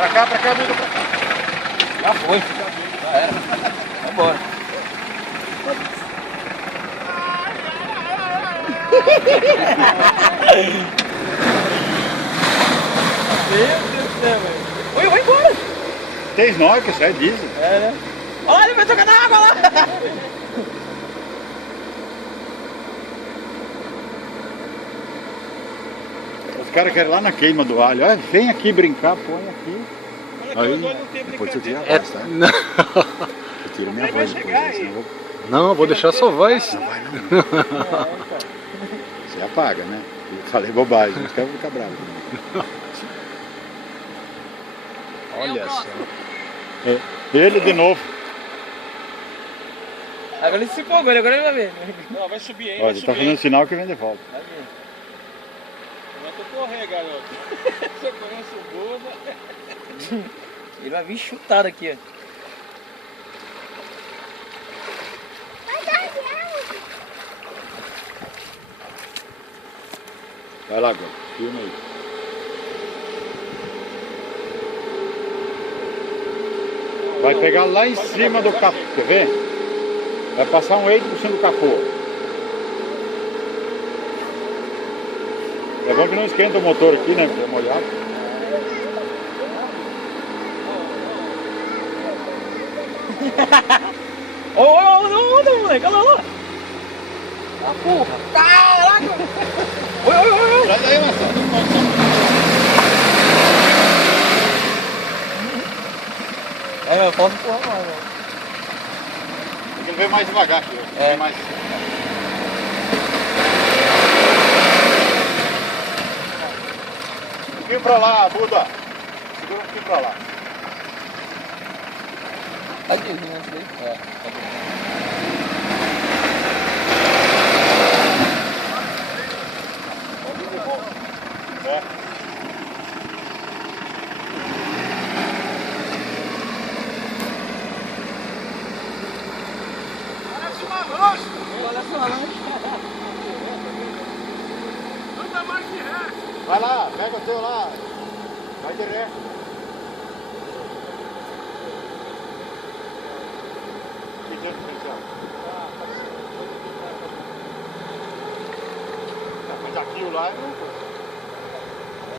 Pra cá, muda pra cá. Já foi. Já era. Vambora. Meu Deus do céu, velho. Oi, vai embora. Tem snorkel, isso é diesel. É, né? Olha lá, ele vai tocar na água lá. Os caras querem ir lá na queima do alho. Olha, vem aqui brincar, põe aqui. Aí, depois você tira a voz, tá? Não, Você tira a minha voz depois, né? Senão eu vou... não, vou deixar sua voz. Não vai não. Você apaga, né? Eu falei bobagem, os caras vão ficar bravos. Olha só. É, ele de novo. Agora ele se empolgou, agora ele vai ver. Não, vai subir aí, Olha, ele tá fazendo sinal que vem de volta. Vai ver. Vai ter que correr, garoto. Você conhece o Buda. Ele vai vir chutado aqui, ó. Vai lá agora, filma aí. Vai pegar lá em cima do capô, quer ver? Vai passar um eito por cima do capô. É bom que não esquenta o motor aqui, né? Porque é molhado. Ô, moleque, olha lá. Ah, porra. Caraca. Oi. Sai daí, Marcelo. É, eu posso empurrar mais, velho. Tem que ver mais devagar aqui. É. Mais... Um pouquinho pra lá, Buda. Segura um pouquinho pra lá. Tá aqui, né? É, tá aqui. É. Parece uma lancha. Olha só, né? Anda mais de ré. Vai lá, pega o teu lá. Vai de ré. Que dia de pensão? Mas aquilo lá é